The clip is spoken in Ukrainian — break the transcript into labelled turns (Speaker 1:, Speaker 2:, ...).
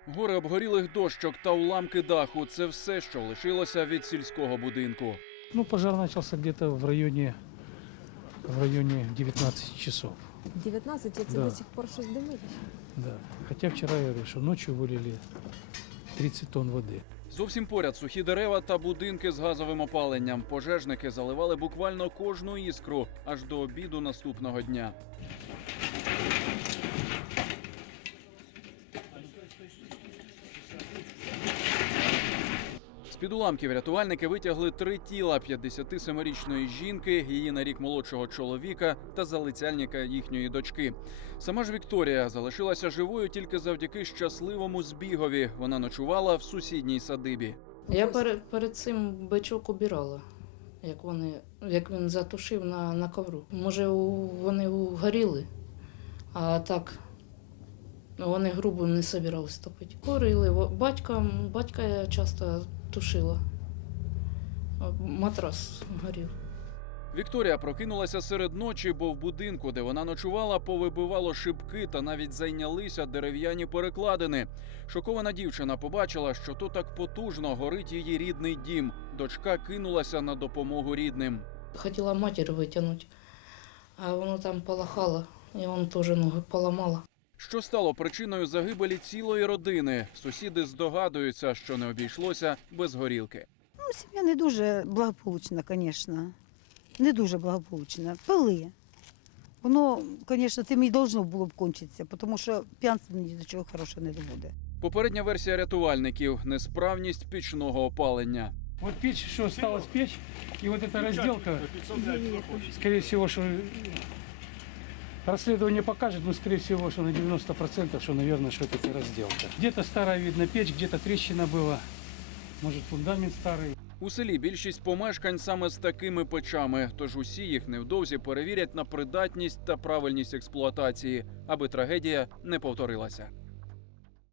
Speaker 1: Гори обгорілих дощок та уламки даху – це все, що лишилося від сільського будинку.
Speaker 2: Пожар начался где-то в районе 19 часов.
Speaker 3: 19, це
Speaker 2: Да.
Speaker 3: до сих пор щось димить?
Speaker 2: Да. Хотя вчера я говорю, что ночью вылили 30 тонн воды.
Speaker 1: Зовсім поряд сухі дерева та будинки з газовим опаленням. Пожежники заливали буквально кожну іскру аж до обіду наступного дня. З-під уламків рятувальники витягли 3 тіла – 57-річної жінки, її на рік молодшого чоловіка та залицяльника їхньої дочки. Сама ж Вікторія залишилася живою тільки завдяки щасливому збігові. Вона ночувала в сусідній садибі.
Speaker 4: Я перед цим бичок убирала, як він затушив на ковру. Може, вони угоріли, а так вони грубо не збиралися топити. Горіли. Батька я часто тушила. Матрас горів.
Speaker 1: Вікторія прокинулася серед ночі, бо в будинку, де вона ночувала, повибивало шибки та навіть зайнялися дерев'яні перекладини. Шокована дівчина побачила, що то так потужно горить її рідний дім. Дочка кинулася на допомогу рідним.
Speaker 4: Хотіла матір витягнути, а воно там полахало, і воно теж ноги поламало.
Speaker 1: Що стало причиною загибелі цілої родини? Сусіди здогадуються, що не обійшлося без горілки.
Speaker 5: Сім'я не дуже благополучна, звісно. Не дуже благополучна. Пили. Воно, звісно, тим і должно було б кончитися, тому що п'янство ні до чого хорошого не доводить.
Speaker 1: Попередня версія рятувальників – несправність пічного опалення.
Speaker 2: Вот печь, что осталось печь, и вот эта разделка, скорее всего, что расследование покажет, но скорее всего, что на 90%, что, наверное, что это разделка. Где-то старая, видно, печь, где-то трещина была, может, фундамент старый.
Speaker 1: У селі більшість помешкань саме з такими печами, тож усі їх невдовзі перевірять на придатність та правильність експлуатації, аби трагедія не повторилася.